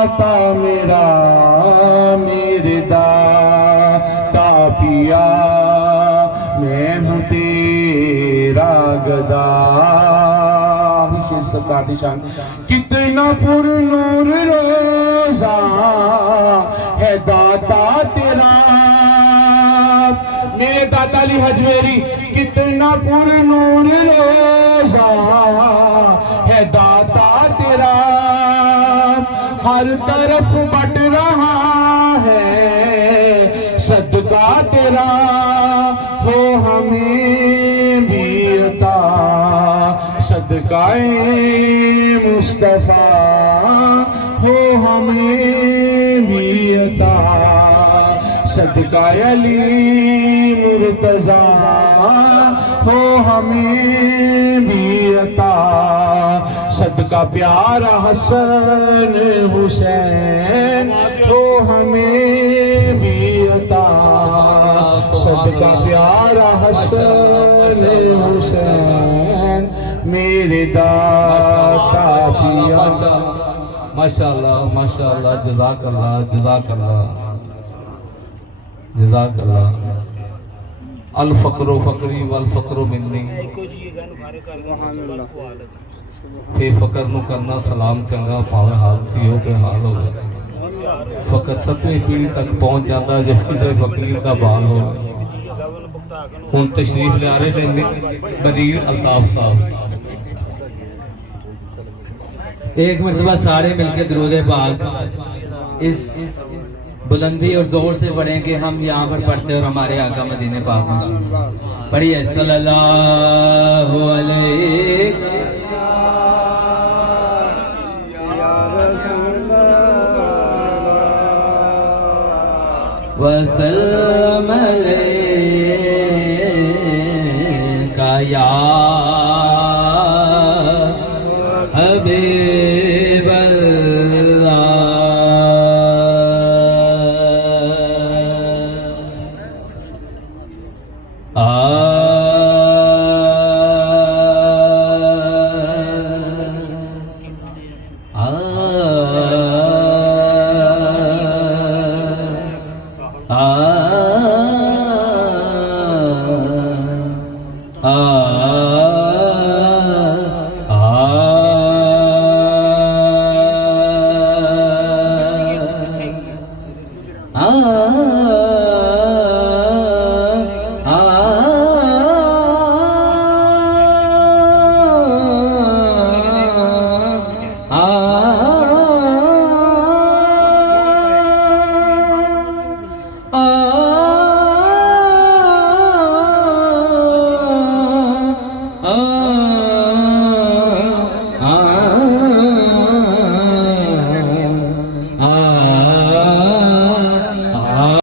दाता मेरा मेरे दाता पिया, मैं हूँ तेरा गदा। शेर सरकार की शान। कितना पुरनूर रोजा है दाता तेरा, मेरे दाता अली हजवेरी। कितना पुरनूर रोजा है दाता तेरा, हर तरफ बट रहा है सदका तेरा। हो हमें भी अता सदकाए मुस्तफा, हो हमें भी अता सदकाए अली मुर्तजा, हो हमें भी अता सदका प्यारा हसन हुसैन, हो हमें भी अता सदका प्यारा हसन हुसैन, मेरे दाता पिया। माशाअल्लाह माशाअल्लाह, जज़ाकल्लाह जज़ाकल्लाह जज़ाकल्लाह। अल फ़क्रो फ़क्री वल फ़क्रो मिन्नी, फे फ़क्र नू करना सलाम चंगा, भावे हाल थी हो के हाल हो। फ़क्र 7वीं पीढ़ी तक पहुँच जाता है जब किसी फ़कीर का बाल हो। हुण तशरीफ ले रहे ने बरीर अल्ताफ साहब। एक मरतबा सारे मिलकर दुरूद पाक इस बुलंदी और जोर से पढ़ें कि हम यहाँ पर पढ़ते और हमारे आका मदीने पाक में सुनते। पढ़िए सल्लल्लाहु अलैहि वसल्लम अलैका या हबीब अल्लाह।